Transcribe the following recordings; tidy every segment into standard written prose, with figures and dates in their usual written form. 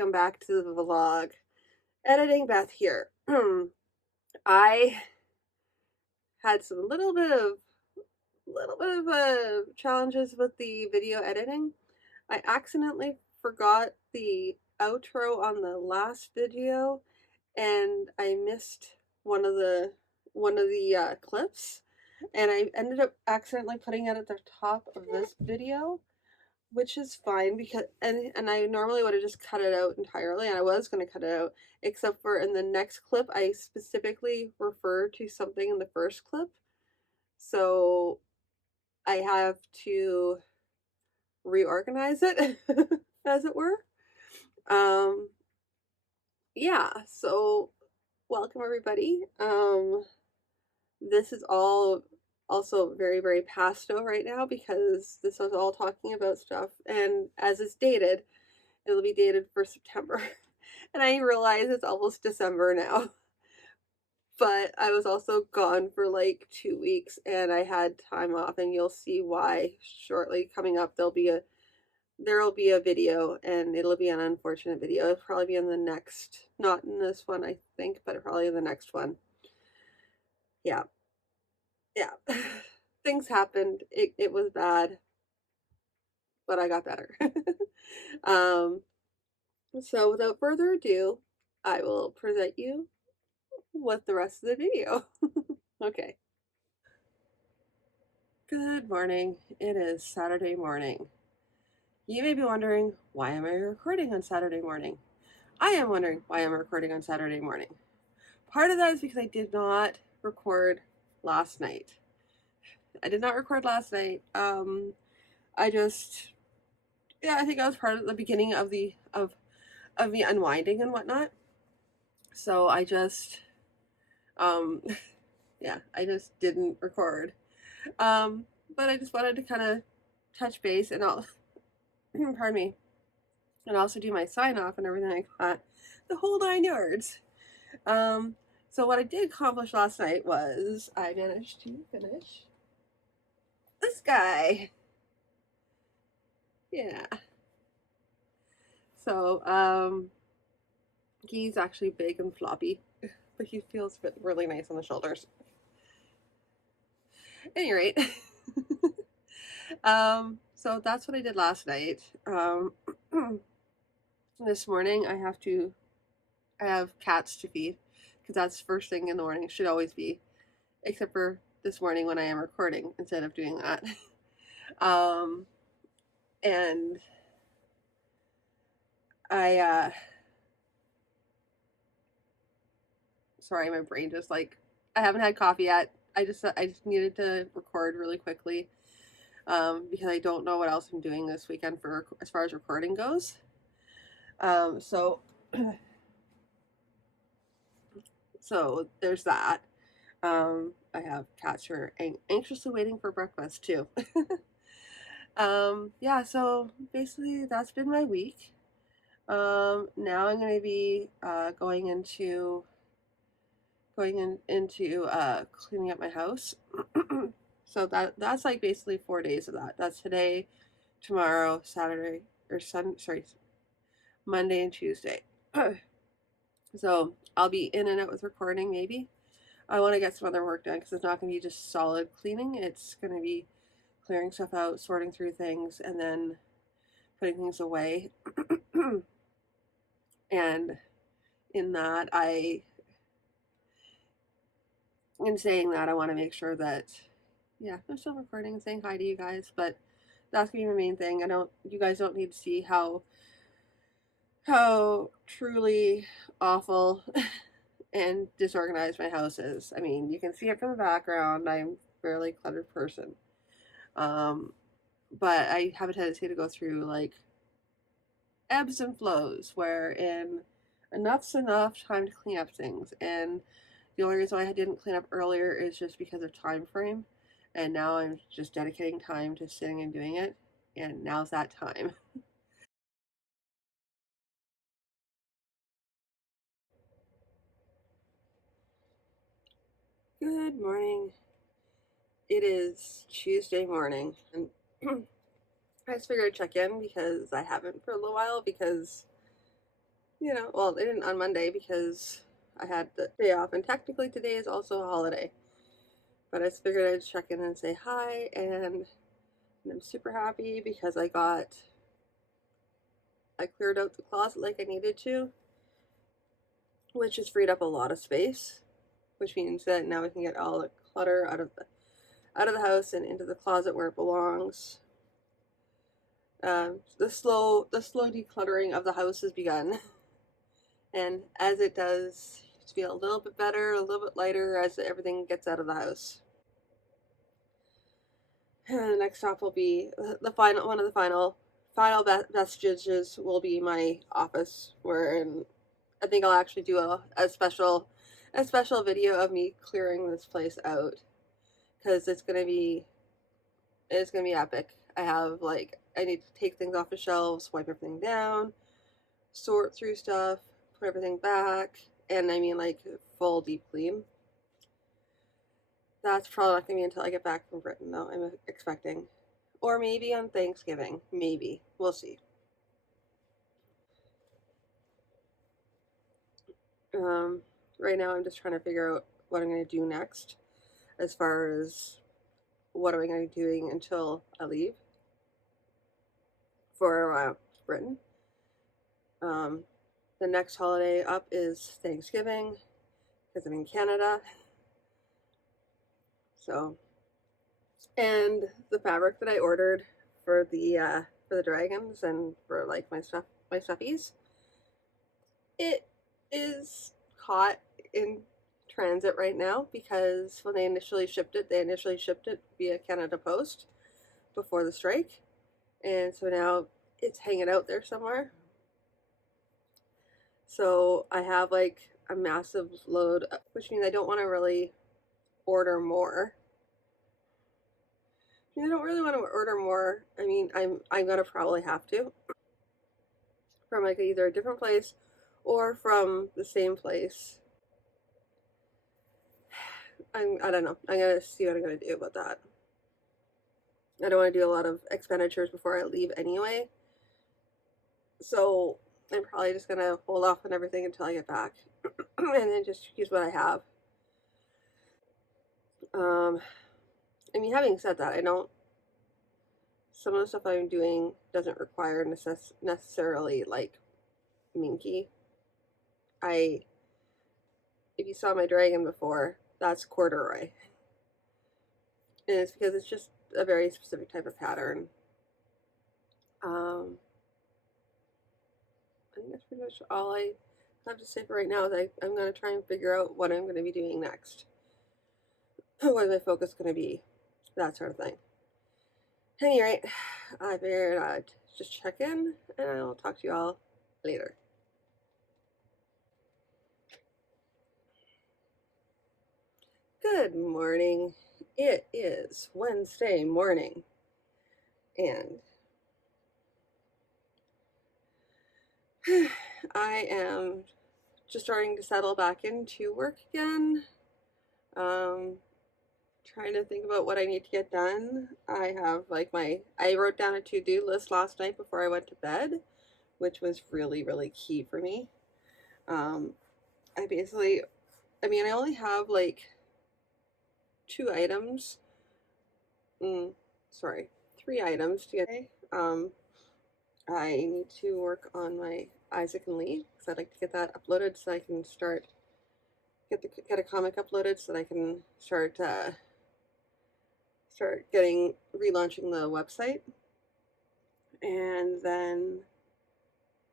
welcome back to the vlog. Editing Beth here. I had some little bit of challenges with the video editing. I accidentally forgot the outro on the last video, and I missed one of the clips, and I ended up accidentally putting it at the top of this video, which is fine because and I normally would have just cut it out entirely, and I was going to cut it out, except for in the next clip I specifically refer to something in the first clip, so I have to reorganize it as it were. Yeah, so welcome everybody. This is all also very, very pasto right now because this was all talking about stuff, and as it's dated, it'll be dated for September. And I realize it's almost December now. But I was also gone for like 2 weeks and I had time off, and you'll see why shortly. Coming up there'll be a video, and it'll be an unfortunate video. It'll probably be in the next, not in this one I think, but probably in the next one. Yeah. Things happened. It was bad, but I got better. So without further ado, I will present you with the rest of the video. Okay. Good morning. It is Saturday morning. You may be wondering, why am I recording on Saturday morning? I am wondering why I'm recording on Saturday morning. Part of that is because I did not record last night. I did not record last night. I think I was part of the beginning of the unwinding and whatnot. So I just I just didn't record. But I just wanted to kind of touch base and all pardon me. And also do my sign off and everything like that. The whole 9 yards. So what I did accomplish last night was I managed to finish this guy. Yeah. So, he's actually big and floppy, but he feels really nice on the shoulders. At any rate, so that's what I did last night. This morning I have cats to feed, because that's first thing in the morning, should always be, except for this morning when I am recording instead of doing that. And sorry, my brain just I haven't had coffee yet. I just needed to record really quickly, because I don't know what else I'm doing this weekend for as far as recording goes. So there's that. I have cats who are anxiously waiting for breakfast too. Yeah, so basically that's been my week. Now I'm going to be going into cleaning up my house. So that's like basically 4 days of that. That's today, tomorrow, Saturday, or Monday and Tuesday. So I'll be in and out with recording maybe. I want to get some other work done because it's not going to be just solid cleaning. It's going to be clearing stuff out, sorting through things, and then putting things away. And in saying that, I want to make sure that, yeah, I'm still recording and saying hi to you guys, but that's going to be my main thing. You guys don't need to see how truly awful and disorganized my house is. I mean, you can see it from the background. I'm a fairly cluttered person. But I have a tendency to go through like ebbs and flows, wherein enough's enough time to clean up things. And the only reason why I didn't clean up earlier is just because of time frame. And now I'm just dedicating time to sitting and doing it. And now's that time. Good morning. It is Tuesday morning, and I just figured I'd check in because I haven't for a little while, because you know, well, they didn't on Monday because I had the day off, and technically today is also a holiday. But I just figured I'd check in and say hi, and I'm super happy because I cleared out the closet like I needed to, which has freed up a lot of space, which means that now we can get all the clutter out of the house and into the closet where it belongs. The slow decluttering of the house has begun, and as it does, it's feel a little bit better, a little bit lighter as everything gets out of the house. And the next stop will be the final one of the final vestiges will be my office, where I think I'll actually do a special video of me clearing this place out, because it's gonna be epic. I need to take things off the shelves, wipe everything down, sort through stuff, put everything back, and I mean like full deep clean. That's probably not gonna be until I get back from Britain, though. I'm expecting, or maybe on Thanksgiving. Maybe we'll see. Right now I'm just trying to figure out what I'm gonna do next, as far as what am I going to be doing until I leave for Britain. The next holiday up is Thanksgiving, because I'm in Canada. So, and the fabric that I ordered for the dragons and for like my stuffies, it is caught in transit right now, because when they initially shipped it via Canada Post before the strike, and so now it's hanging out there somewhere. So I have like a massive load, which means I don't want to really order more. I don't really want to order more. I mean, I'm gonna probably have to, from like either a different place or from the same place. I don't know. I'm gonna see what I'm gonna do about that. I don't want to do a lot of expenditures before I leave anyway. So I'm probably just gonna hold off on everything until I get back, and then just use what I have. I mean, having said that, some of the stuff I'm doing doesn't require necessarily like minky. If you saw my dragon before, that's corduroy. And it's because it's just a very specific type of pattern. I think that's pretty much all I have to say for right now. Is I'm going to try and figure out what I'm going to be doing next. What is my focus going to be? That sort of thing. At any rate, I figured I'd just check in, and I'll talk to you all later. Good morning. It is Wednesday morning, and I am just starting to settle back into work again. Trying to think about what I need to get done. I have like I wrote down a to-do list last night before I went to bed, which was really, really key for me. I only have like 3 items to get. I need to work on my Isaac and Lee, because I'd like to get that uploaded so I can get a comic uploaded so that I can start relaunching the website. And then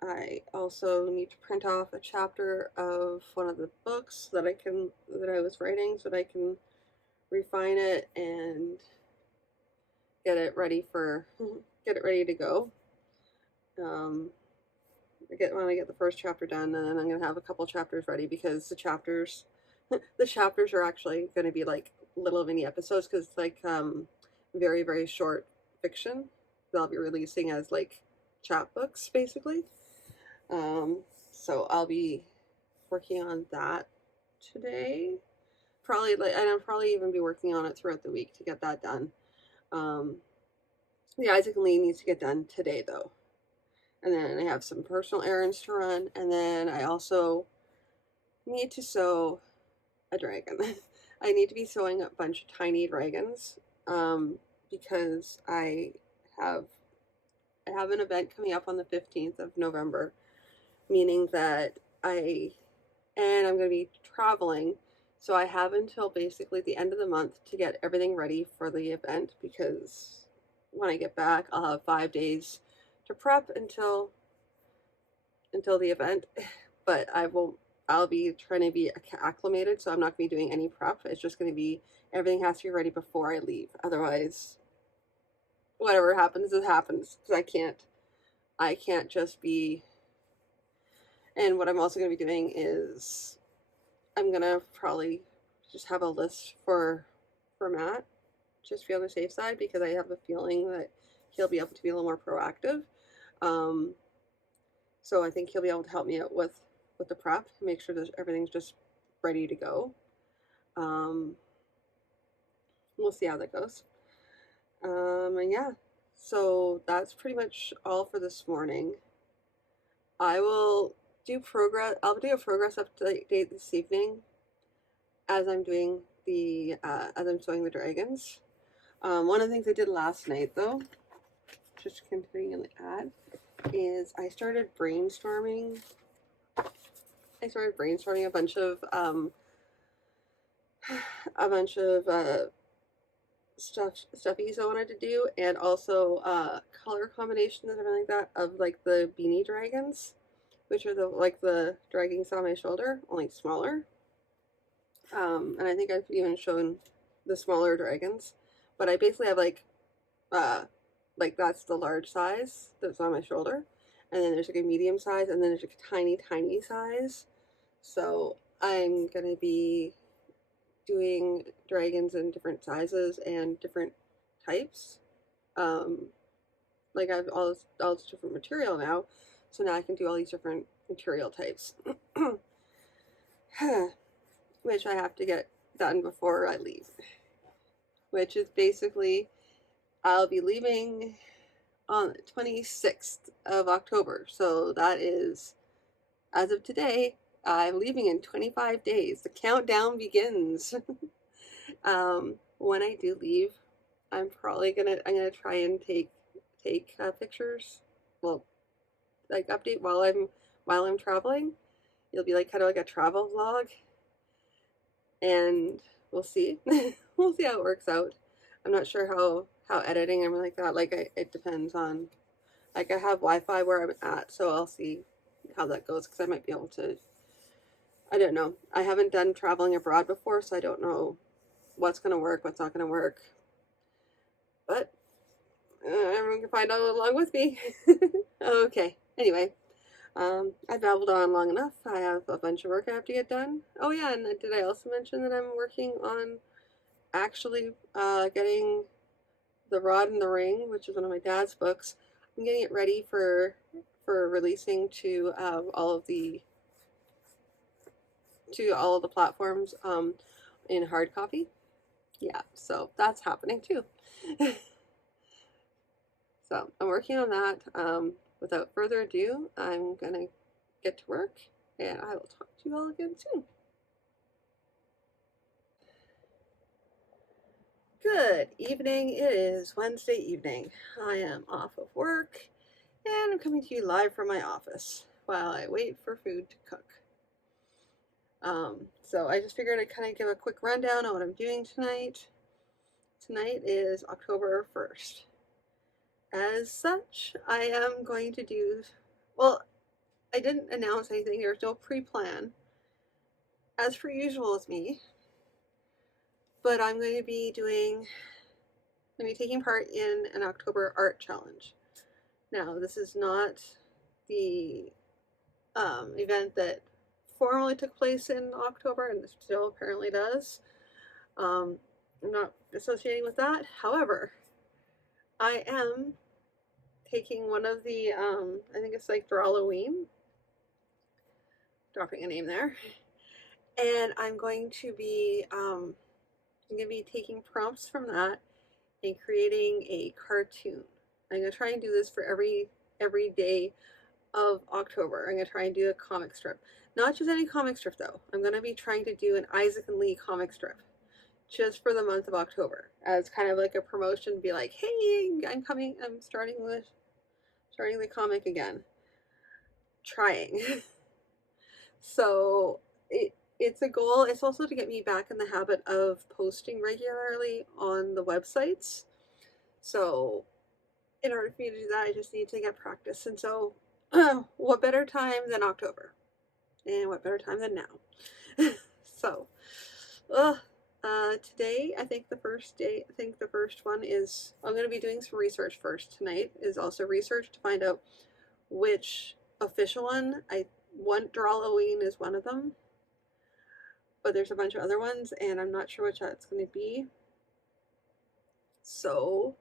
I also need to print off a chapter of one of the books that I was writing, so that I can refine it and get it ready to go. When I get the first chapter done, and then I'm gonna have a couple chapters ready, because the chapters are actually going to be like little mini episodes, because it's like very, very short fiction that I'll be releasing as like chapbooks basically. So I'll be working on that today. And I'll probably even be working on it throughout the week to get that done. The Isaac and Lee needs to get done today though. and then I have some personal errands to run, and then I also need to sew a dragon. I need to be sewing a bunch of tiny dragons, because have I have an event coming up on the 15th of November, meaning that I'm going to be traveling. So I have until basically the end of the month to get everything ready for the event, because when I get back, I'll have 5 days to prep until the event. But I'll be trying to be acclimated, so I'm not going to be doing any prep. It's just going to be everything has to be ready before I leave. Otherwise, whatever happens, it happens, because I can't just be. And what I'm also going to be doing is I'm going to probably just have a list for Matt, just to be on the safe side, because I have a feeling that he'll be able to be a little more proactive. So I think he'll be able to help me out with the prep, make sure that everything's just ready to go. We'll see how that goes. And yeah, so that's pretty much all for this morning. I'll do a progress update this evening as I'm doing as I'm sewing the dragons. One of the things I did last night, though, just continuing in the ad, is I started brainstorming a bunch of stuffies I wanted to do, and also color combinations and everything like that of like the beanie dragons, which are the dragons on my shoulder, only smaller. And I think I've even shown the smaller dragons, but I basically have like that's the large size that's on my shoulder, and then there's like a medium size, and then there's like a tiny size. So I'm gonna be doing dragons in different sizes and different types. Like I have all this different material now, so now I can do all these different material types, which I have to get done before I leave. Which is basically, I'll be leaving on the 26th of October. So that is, as of today, I'm leaving in 25 days. The countdown begins. When I do leave, I'm gonna try and take pictures. Well, like update while I'm traveling. It'll be like kind of like a travel vlog, and we'll see. We'll see how it works out. I'm not sure how editing and like that. It depends on. Like, I have Wi-Fi where I'm at, so I'll see how that goes, because I might be able to. I don't know. I haven't done traveling abroad before, so I don't know what's going to work, what's not going to work. But everyone can find out along with me. Okay. Anyway, I babbled on long enough. I have a bunch of work I have to get done. Oh yeah, and did I also mention that I'm working on actually getting The Rod and the Ring, which is one of my dad's books. I'm getting it ready for releasing to all of the platforms in hard copy. Yeah, so that's happening too. So I'm working on that. Without further ado, I'm gonna get to work, and I will talk to you all again soon. Good evening. It is Wednesday evening. I am off of work, and I'm coming to you live from my office while I wait for food to cook. So I just figured I'd kind of give a quick rundown on what I'm doing tonight. Tonight is October 1st. As such, I am going to do, well, I didn't announce anything. There's no pre-plan, as per usual with me. But I'm going to be taking part in an October art challenge. Now, this is not the event that formally took place in October, and still apparently does. I'm not associating with that. However, I am taking one of the, I think it's like Drawloween, dropping a name there, and I'm going to be taking prompts from that and creating a cartoon. I'm going to try and do this for every every day of October. I'm going to try and do a comic strip. Not just any comic strip though. I'm going to be trying to do an Isaac and Lee comic strip just for the month of October as kind of like a promotion. Be like, hey, I'm starting the comic again. Trying. So it's a goal. It's also to get me back in the habit of posting regularly on the websites. So in order for me to do that, I just need to get practice. And so what better time than October? And what better time than now? So today, I think the first one is, I'm going to be doing some research first. Tonight is also research to find out which official one. Drawloween is one of them, but there's a bunch of other ones, and I'm not sure which that's going to be. So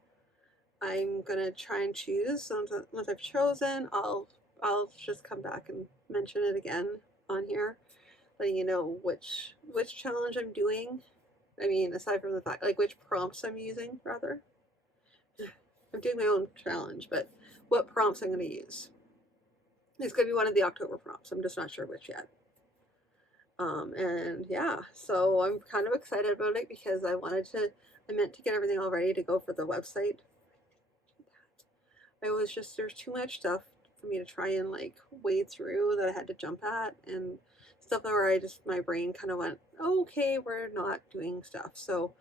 I'm going to try and choose. Once I've chosen, I'll just come back and mention it again on here, letting you know which challenge I'm doing. I mean, aside from the fact, like, which prompts I'm using, rather. I'm doing my own challenge, but what prompts I'm going to use. It's going to be one of the October prompts. I'm just not sure which yet. And yeah, so I'm kind of excited about it because I meant to get everything all ready to go for the website. There's too much stuff for me to try and like wade through that I had to jump at, and stuff where my brain kind of went, oh, okay, we're not doing stuff. So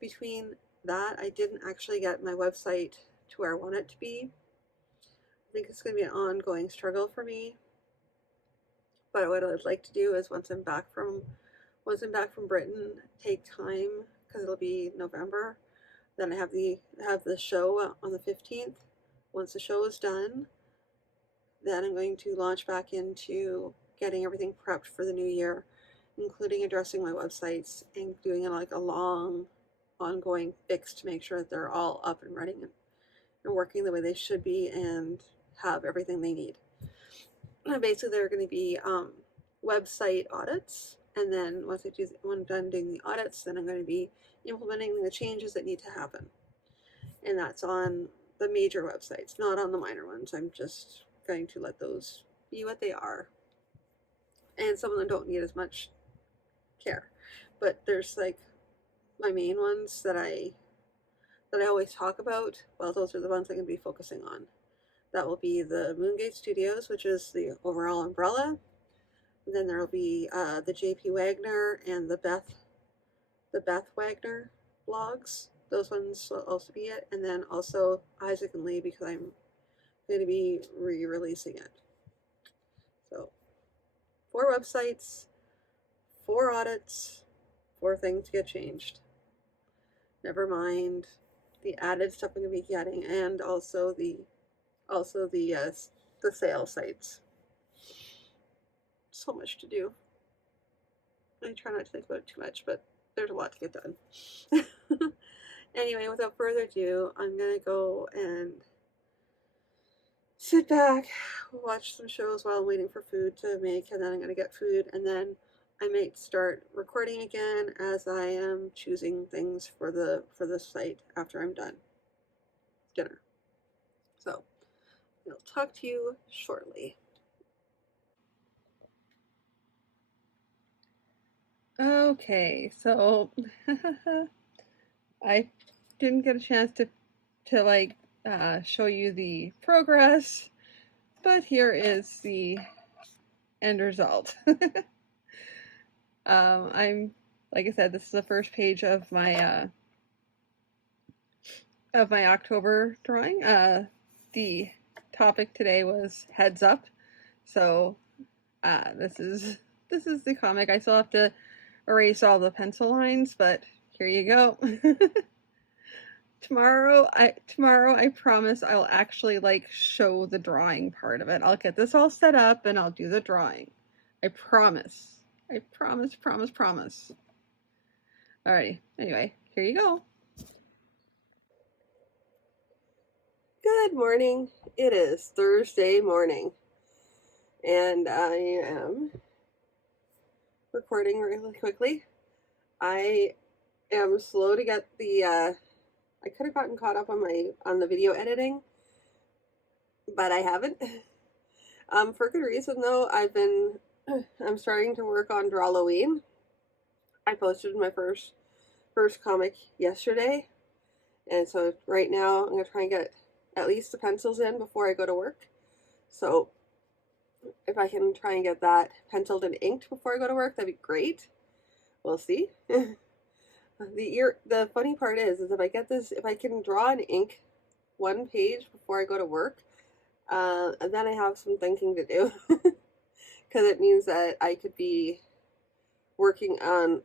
between that, I didn't actually get my website to where I want it to be. I think it's going to be an ongoing struggle for me. But what I'd like to do is once I'm back from Britain, take time, because it'll be November. Then I have the show on the 15th. Once the show is done, then I'm going to launch back into getting everything prepped for the new year, including addressing my websites and doing like a long, ongoing fix to make sure that they're all up and running and working the way they should be and have everything they need. And basically, there are going to be website audits, and then once I'm done doing the audits, then I'm going to be implementing the changes that need to happen. And that's on the major websites, not on the minor ones. I'm just going to let those be what they are. And some of them don't need as much care. But there's like my main ones that I always talk about. Well, those are the ones I'm going to be focusing on. That will be the Moongate Studios, which is the overall umbrella. And then there will be the JP Wagner and the Beth Wagner blogs. Those ones will also be it. And then also Isaac and Lee, because I'm going to be re-releasing it. So 4 websites, 4 audits, 4 things to get changed. Never mind the added stuff I'm going to be getting, and also the sales sites. So much to do. I try not to think about it too much, but there's a lot to get done. Anyway, without further ado, I'm gonna go and sit back, watch some shows while I'm waiting for food to make, and then I'm gonna get food, and then I might start recording again as I am choosing things for the site after I'm done dinner. So I'll talk to you shortly. Okay, so I didn't get a chance to like show you the progress, but here is the end result. I'm, like I said, this is the first page of my October drawing. The topic today was heads up, so this is the comic. I still have to erase all the pencil lines, but here you go. Tomorrow I promise I'll actually like show the drawing part of it. I'll get this all set up and I'll do the drawing. I promise. I promise. Alrighty, anyway, here you go. Good morning. It is Thursday morning, and I am recording really quickly. I am slow to get the I could have gotten caught up on the video editing, but I haven't. For good reason though. I'm starting to work on Drawloween. I posted my first comic yesterday, and so right now I'm gonna try and get at least the pencils in before I go to work. So if I can try and get that penciled and inked before I go to work, that'd be great. We'll see. The funny part is if I can draw and ink one page before I go to work, and then I have some thinking to do, because it means that I could be working on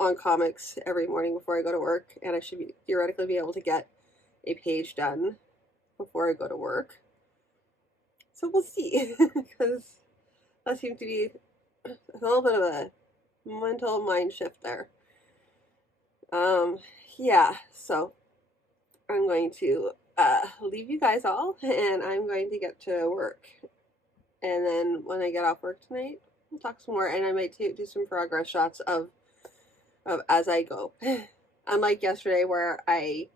on comics every morning before I go to work, and I should theoretically be able to get a page done before I go to work. So we'll see, because that seems to be a little bit of a mental mind shift there. Yeah, so I'm going to leave you guys all, and I'm going to get to work. And then when I get off work tonight, we'll talk some more, and I might do some progress shots of as I go. Unlike yesterday where I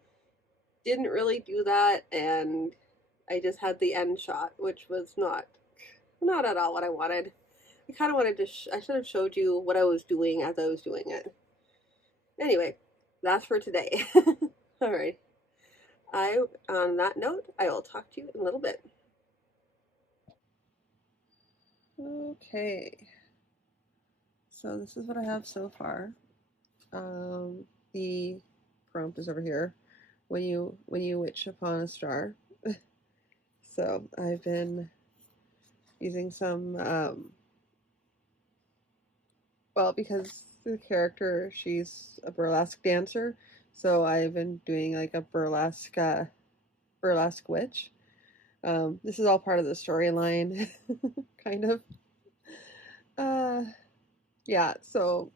didn't really do that, and I just had the end shot, which was not at all what I wanted. I kind of wanted to, I should have showed you what I was doing as I was doing it. Anyway, that's for today. All right. On that note, I will talk to you in a little bit. Okay. So this is what I have so far. The prompt is over here. When you wish upon a star. So I've been using some well, because the character, she's a burlesque dancer, so I've been doing like a burlesque witch. This is all part of the storyline, kind of. Yeah, so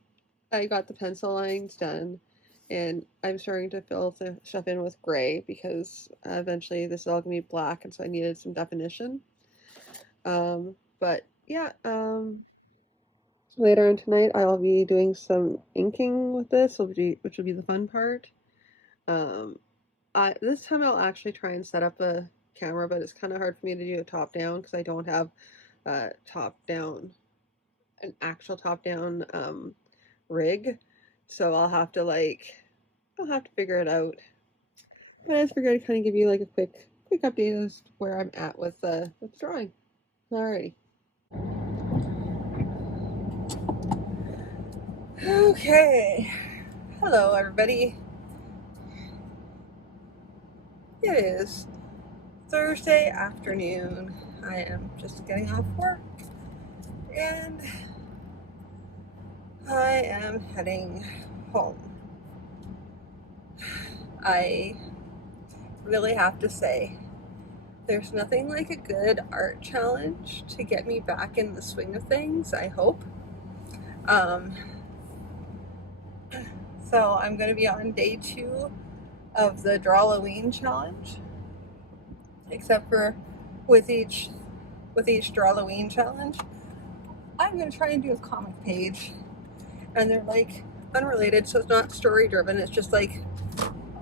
I got the pencil lines done, and I'm starting to fill the stuff in with gray because eventually this is all gonna be black, and so I needed some definition. But yeah, later on tonight I will be doing some inking with this, which will be the fun part. This time I'll actually try and set up a camera, but it's kind of hard for me to do a top down because I don't have an actual top down rig, so I'll have to figure it out. But I just figured I'd kind of give you like a quick update as to where I'm at with drawing. Alrighty. Okay. Hello, everybody. It is Thursday afternoon. I am just getting off work, and I am heading home. I really have to say, there's nothing like a good art challenge to get me back in the swing of things, I hope. So I'm going to be on day 2 of the Drawloween challenge, except for with each Drawloween challenge, I'm going to try and do a comic page, and they're like unrelated, so it's not story driven, it's just like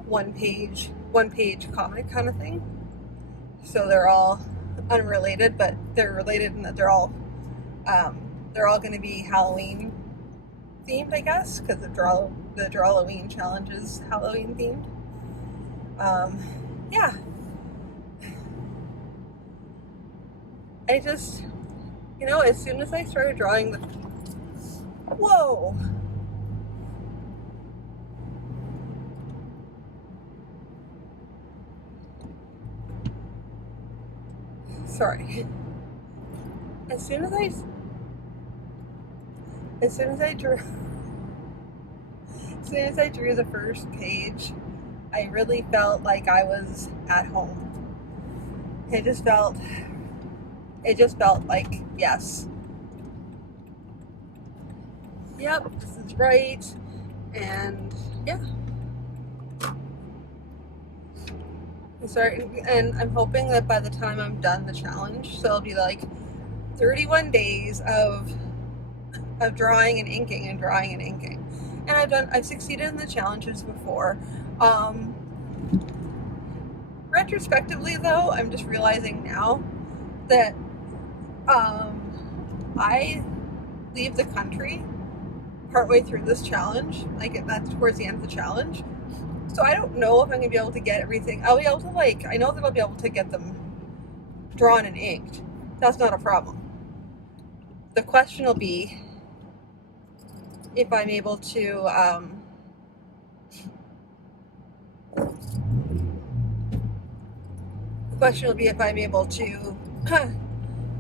one page comic kind of thing. So they're all unrelated, but they're related in that they're all going to be Halloween themed, I guess, because the Drawloween challenge is Halloween themed. Yeah. I just, as soon as I started drawing whoa! Sorry. As soon as I drew the first page, I really felt like I was at home. It just felt like, yes. Yep, this is right. And yeah. And I'm hoping that by the time I'm done the challenge, so it'll be like 31 days of drawing and inking and drawing and inking. And I've succeeded in the challenges before. retrospectively though, I'm just realizing now that I leave the country partway through this challenge. Like, that's towards the end of the challenge. So I don't know if I'm going to be able to get everything. I'll be able to, like, I know that I'll be able to get them drawn and inked. That's not a problem. The question will be if I'm able to,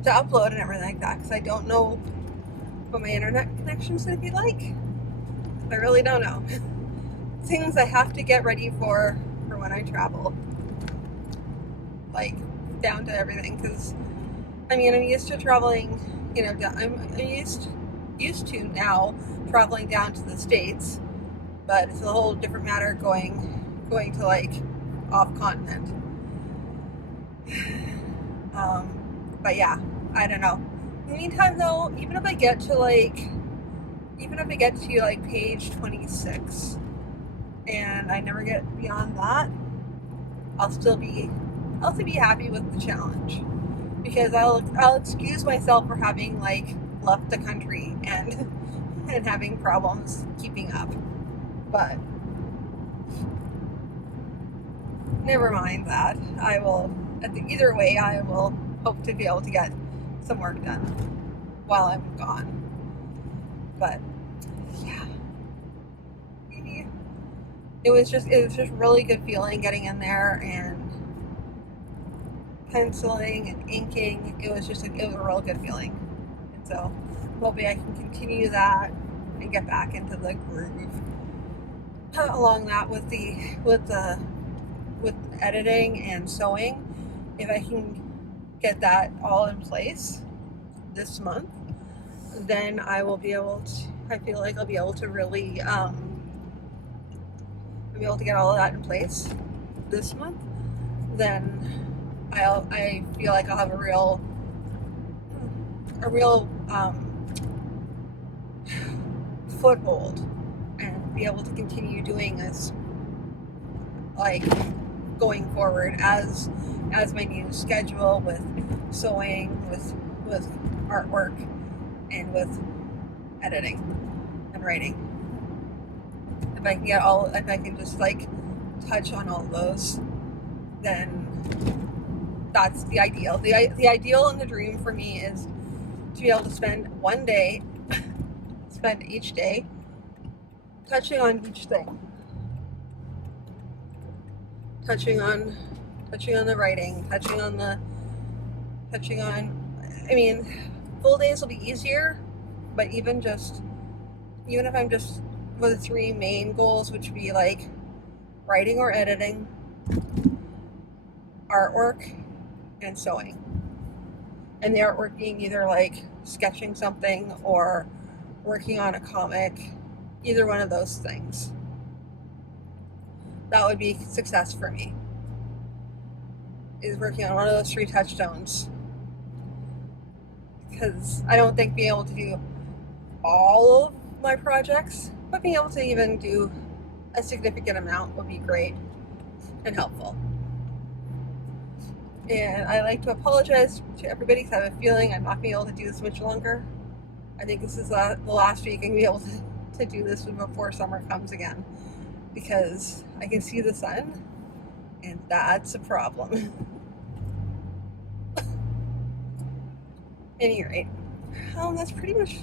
to upload and everything like that, because I don't know what my internet connection's going to be like. I really don't know. Things I have to get ready for when I travel, like down to everything, because I mean, I'm used to traveling, you know, I'm used to now traveling down to the States, but it's a whole different matter going to like off continent. But yeah, I don't know. In the meantime though, even if I get to like page 26 and I never get beyond that, I'll still be happy with the challenge, because I'll excuse myself for having like left the country and having problems keeping up. But never mind that. Either way, I will hope to be able to get some work done while I'm gone. But yeah, it was just really good feeling getting in there and penciling and inking. It was a real good feeling, and so hopefully I can continue that and get back into the groove along that with editing and sewing. If I can get that all in place this month, then I feel like I'll be able to really be able to get all of that in place this month. Then I feel like I'll have a real foothold and be able to continue doing this, like, going forward as my new schedule with sewing, with artwork, and with editing and writing. If I can just like touch on all those, then that's the ideal. The ideal and the dream for me is to be able to spend each day touching on each thing. Touching on the writing, I mean, full days will be easier, but even if I'm just with the three main goals, which would be like writing or editing, artwork, and sewing. And the artwork being either like sketching something or working on a comic, either one of those things. That would be success for me, is working on one of those three touchstones. Because I don't think being able to do all of my projects, but being able to even do a significant amount would be great and helpful. And I like to apologize to everybody because I have a feeling I'm not going to be able to do this much longer. I think this is the last week I'm going to be able to do this before summer comes again, because I can see the sun, and that's a problem. At any rate, that's pretty much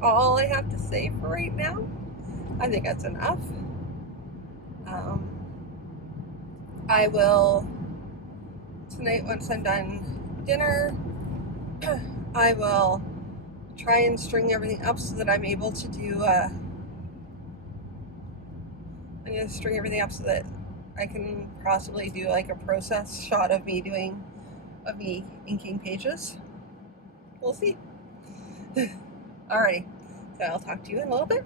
all I have to say for right now. I think that's enough. I will, tonight, once I'm done dinner, I will try and string everything up so that I'm able to do, I'm going to string everything up so that I can possibly do like a process shot of me inking pages. We'll see. Alrighty, so I'll talk to you in a little bit.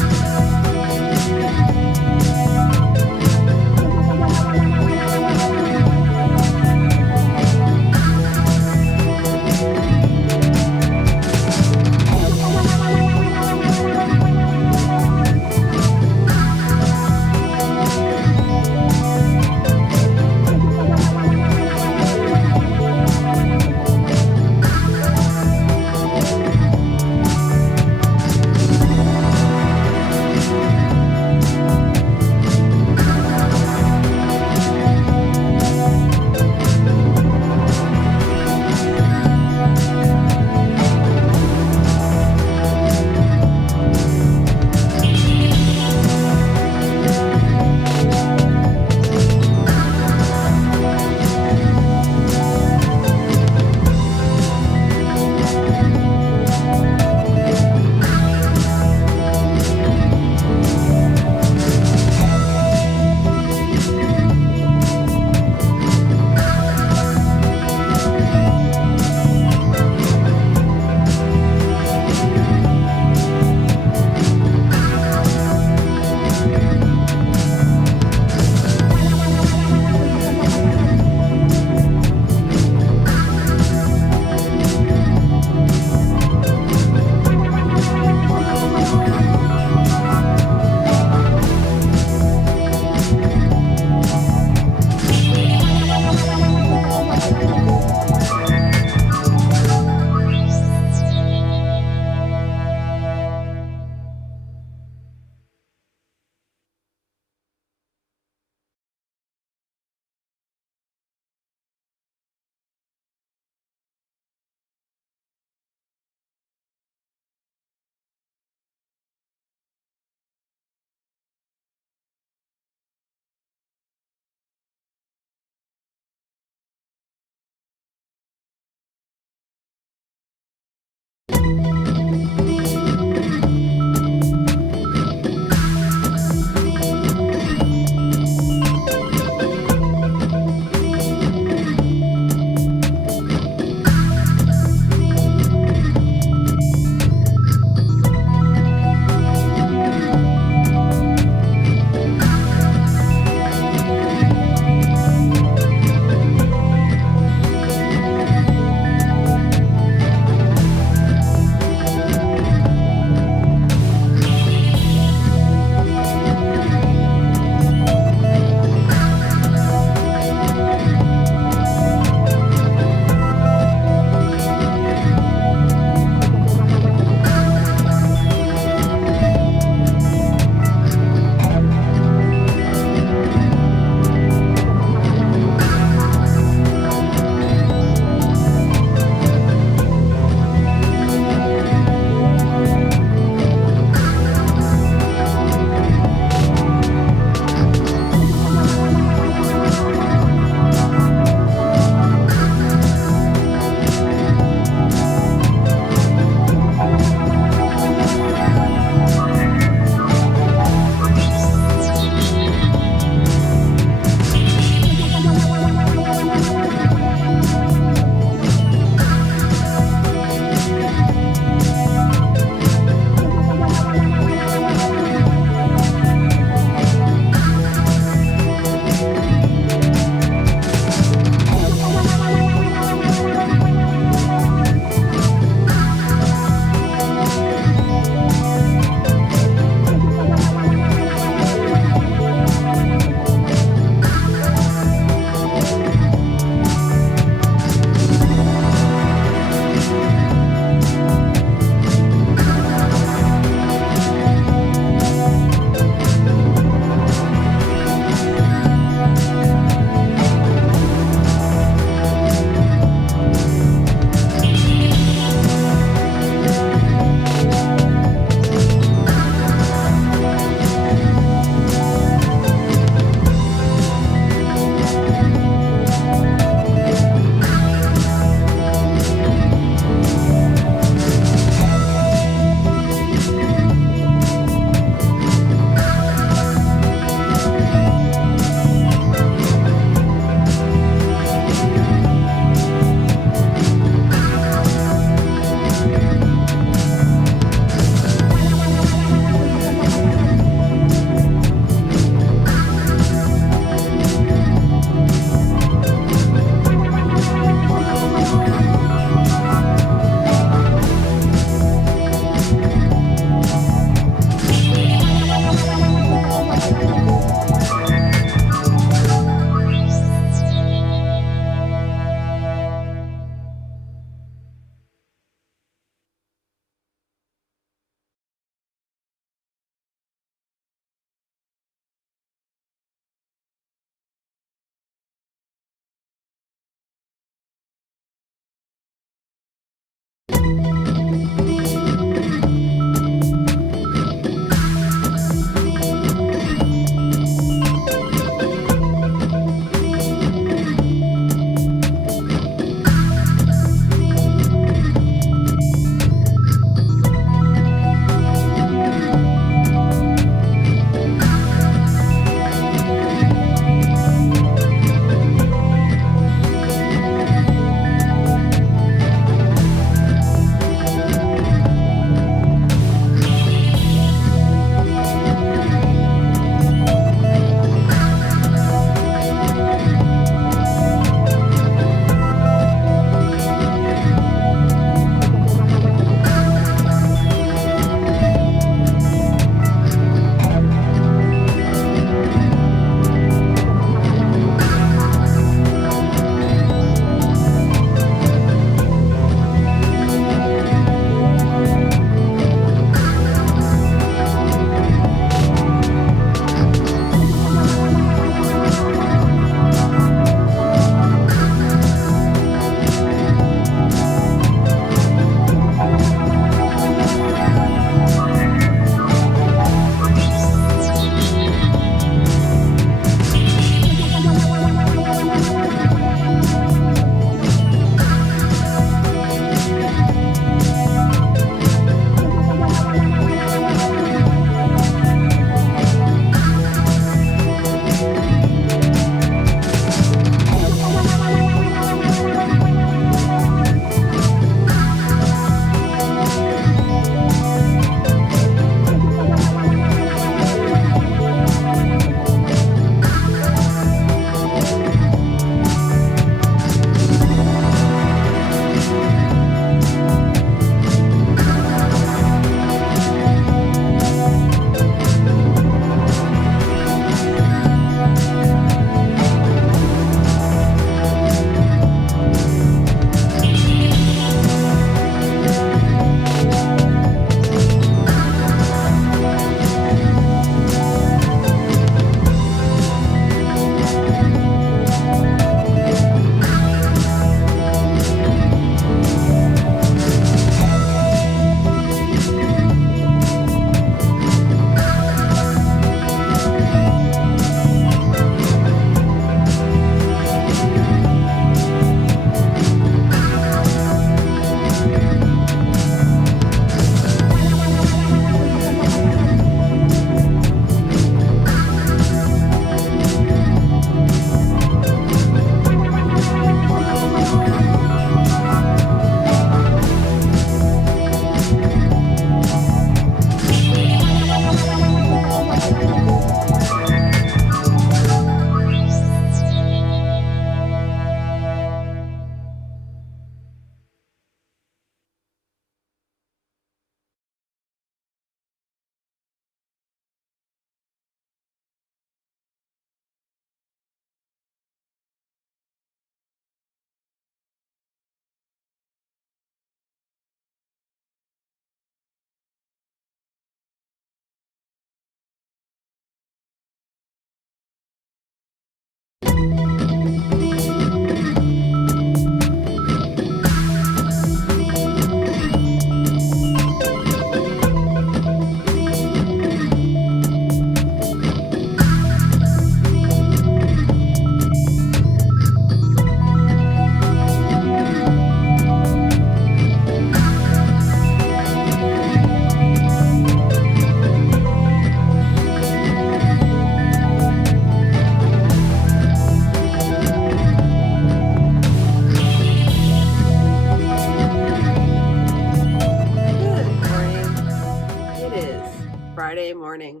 morning,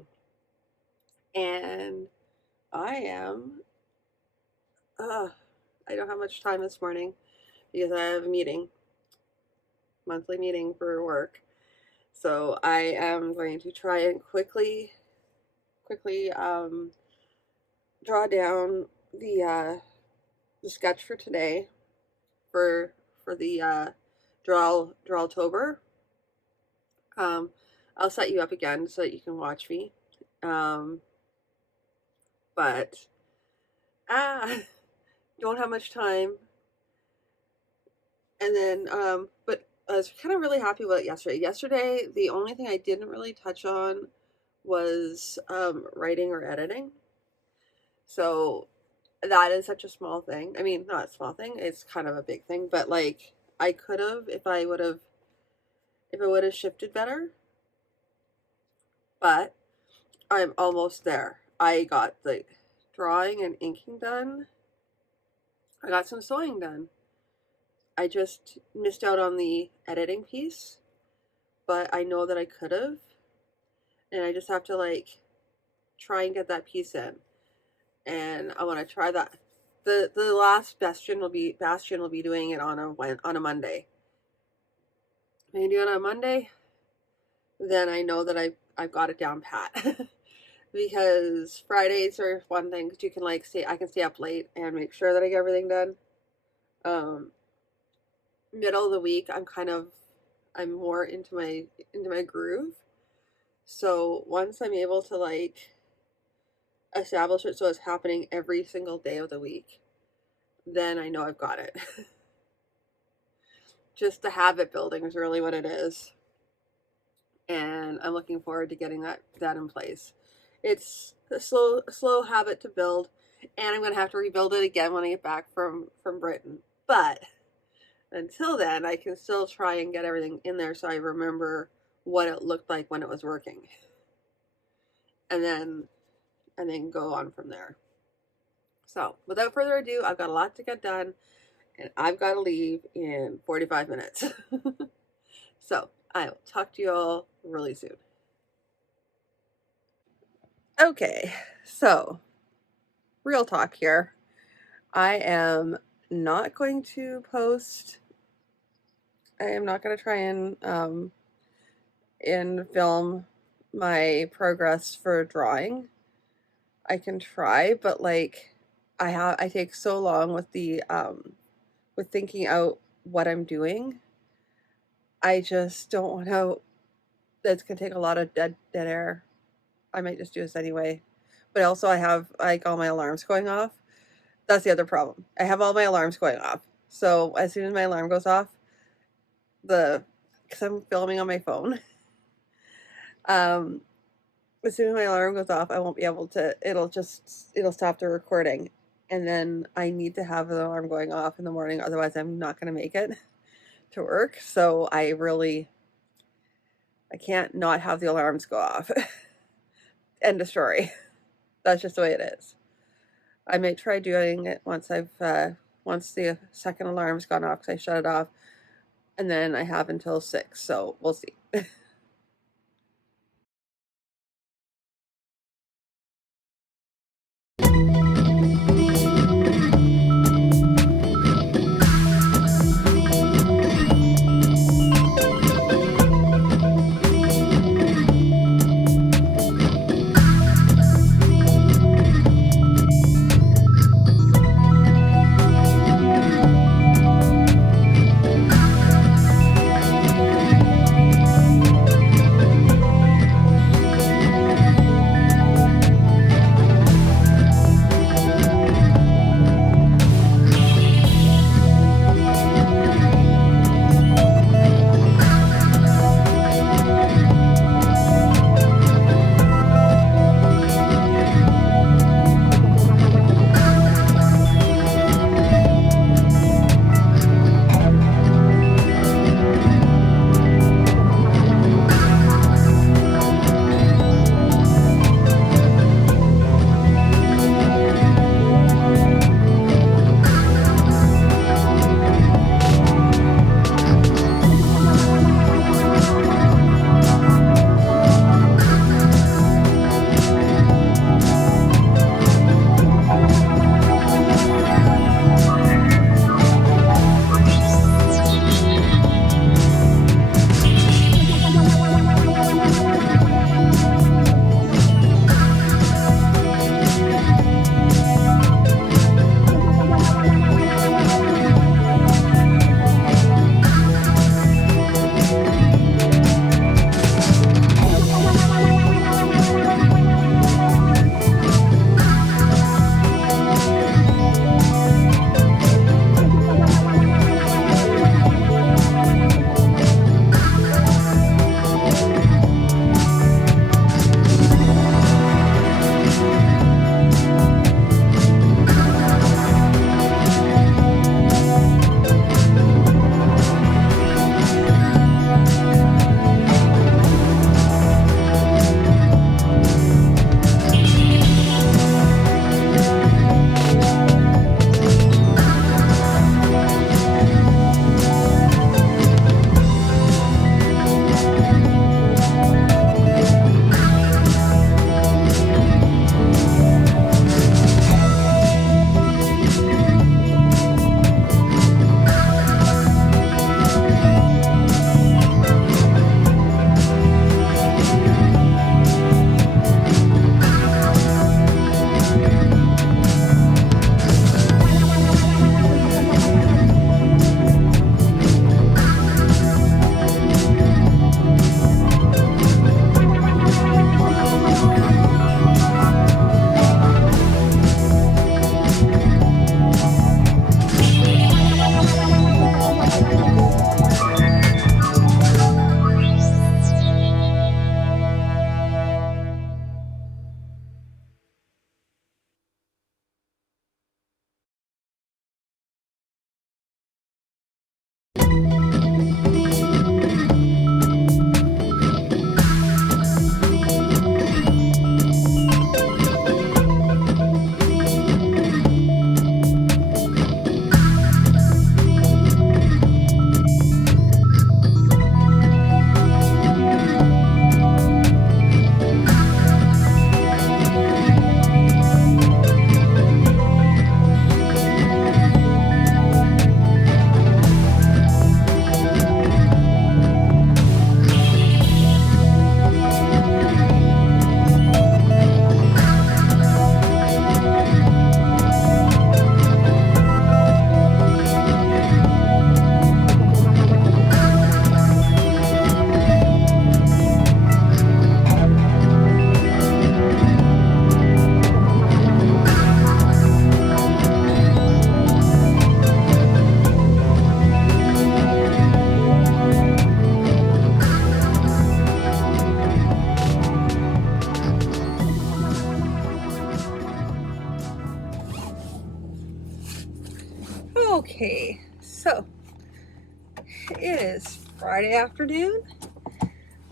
and I don't have much time this morning because I have a monthly meeting for work. So I am going to try and quickly draw down the sketch for today for the Drawltober. I'll set you up again so that you can watch me. But don't have much time. And then but I was kind of really happy about it yesterday. Yesterday, the only thing I didn't really touch on was writing or editing. So that is such a small thing. I mean, not a small thing, it's kind of a big thing, but like I could have if I would have shifted better. But I'm almost there. I got the drawing and inking done. I got some sewing done. I just missed out on the editing piece, but I know that I could have, and I just have to like try and get that piece in. And I want to try that. The last Bastion will be doing it on a Monday. When you do it on a Monday, then I know that I've got it down pat. Because Fridays are one thing because you can like I can stay up late and make sure that I get everything done. Middle of the week I'm more into my groove. So once I'm able to like establish it so it's happening every single day of the week, then I know I've got it. Just the habit building is really what it is. And I'm looking forward to getting that in place. It's a slow habit to build, and I'm going to have to rebuild it again when I get back from Britain. But until then, I can still try and get everything in there so I remember what it looked like when it was working. And then go on from there. So, without further ado, I've got a lot to get done, and I've got to leave in 45 minutes. So, I will talk to you all really soon. Okay, so real talk here. I am not going to post. I am not going to try and film my progress for drawing. I can try, but like I take so long with the with thinking out what I'm doing. I just don't want to. That's gonna take a lot of dead air. I might just do this anyway. But also I have like all my alarms going off. That's the other problem. I have all my alarms going off. So as soon as my alarm goes off, because I'm filming on my phone, as soon as my alarm goes off, I won't be able to, it'll stop the recording. And then I need to have the alarm going off in the morning. Otherwise I'm not going to make it to work. So I can't not have the alarms go off. End of story. That's just the way it is. I may try doing it once the second alarm's gone off because I shut it off, and then I have until 6, so we'll see. Okay, so it is Friday afternoon.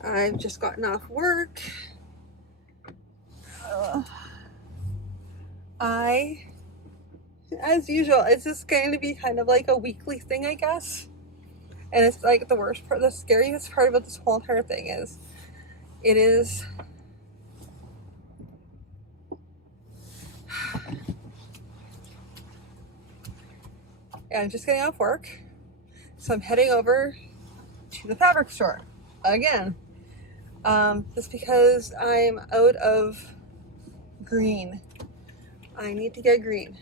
I've just gotten off work. As usual, it's just going to be kind of like a weekly thing, I guess. And it's like the worst part, the scariest part about this whole entire thing is, it is I'm just getting off work, so I'm heading over to the fabric store again, just because I'm out of green. I need to get green.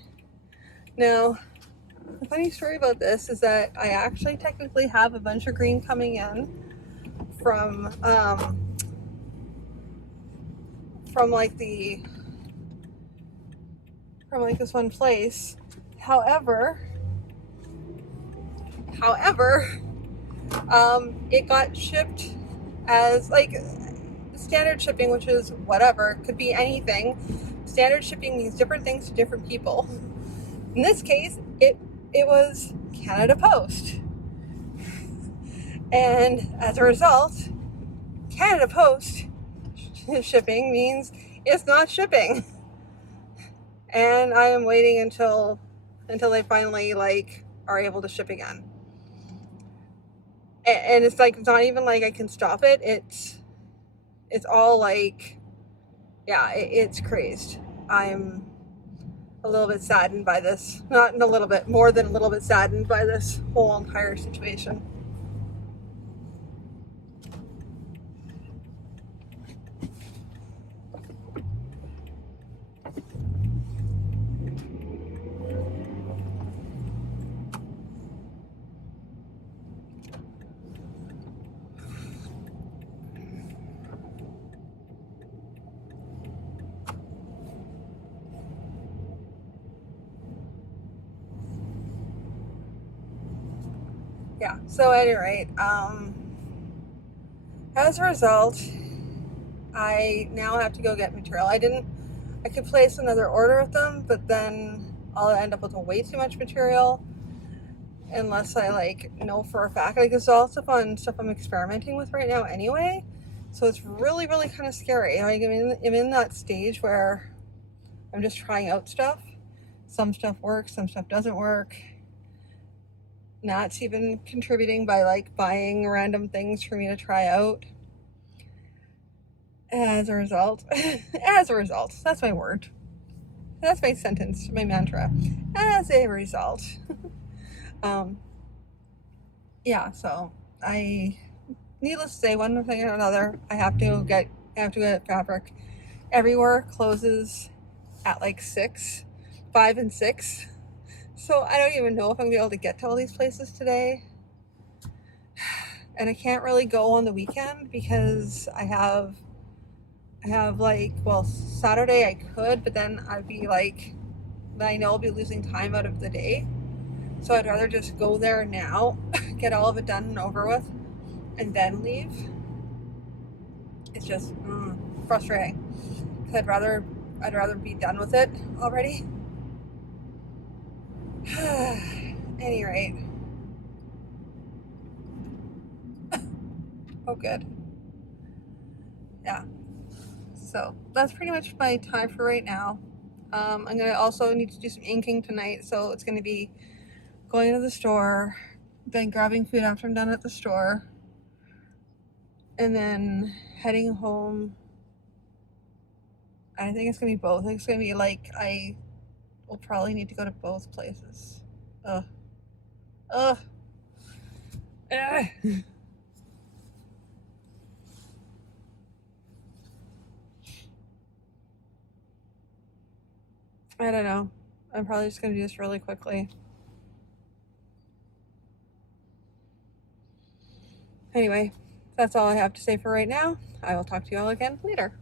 Now, the funny story about this is that I actually technically have a bunch of green coming in from like this one place. However, it got shipped as like standard shipping, which is whatever, could be anything. Standard shipping means different things to different people. In this case, it was Canada Post. And as a result, Canada Post shipping means it's not shipping. And I am waiting until they finally like are able to ship again. And it's like, it's not even like I can stop it. It's all like, yeah, it's crazed. I'm a little bit saddened by this. Not a little bit, more than a little bit saddened by this whole entire situation. Yeah, so at any rate, as a result, I now have to go get material. I could place another order with them, but then I'll end up with way too much material unless I like know for a fact. Like, this is all stuff I'm experimenting with right now anyway. So it's really, really kind of scary. Like, I'm in that stage where I'm just trying out stuff. Some stuff works, some stuff doesn't work. Nat's even contributing by like buying random things for me to try out. As a result, that's my word. That's my sentence, my mantra. As a result. Yeah, so needless to say, one thing or another, I have to get fabric. Everywhere closes at like 5 and 6. So I don't even know if I'm gonna be able to get to all these places today. And I can't really go on the weekend because I have like, well, Saturday I could, but then I know I'll be losing time out of the day. So I'd rather just go there now, get all of it done and over with, and then leave. It's just frustrating. Because I'd rather be done with it already. Any rate. Oh, good. Yeah. So that's pretty much my time for right now. I'm gonna also need to do some inking tonight, so it's gonna be going to the store, then grabbing food after I'm done at the store, and then heading home. I think it's gonna be both. It's gonna be like, I will probably need to go to both places. Ugh. I don't know. I'm probably just gonna do this really quickly. Anyway, that's all I have to say for right now. I will talk to you all again later.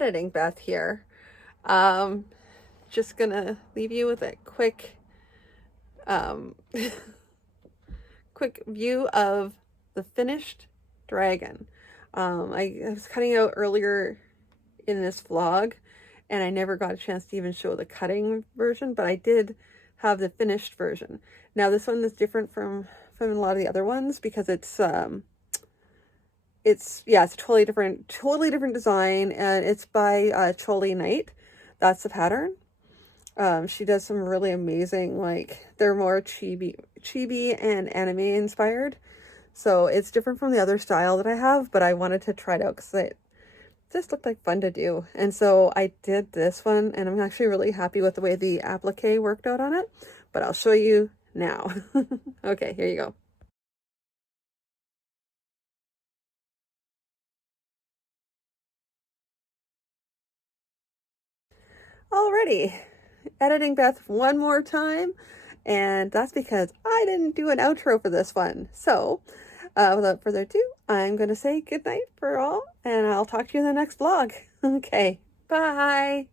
editing Beth here. Just gonna leave you with a quick quick view of the finished dragon. I was cutting out earlier in this vlog and I never got a chance to even show the cutting version, but I did have the finished version. Now this one is different from a lot of the other ones because it's a totally different design, and it's by Choli Knight. That's the pattern. She does some really amazing, like, they're more chibi and anime inspired. So it's different from the other style that I have, but I wanted to try it out because it just looked like fun to do. And so I did this one, and I'm actually really happy with the way the applique worked out on it, but I'll show you now. Okay, here you go. Alrighty, editing Beth one more time, and that's because I didn't do an outro for this one. So without further ado, I'm going to say good night for all, and I'll talk to you in the next vlog. Okay, bye.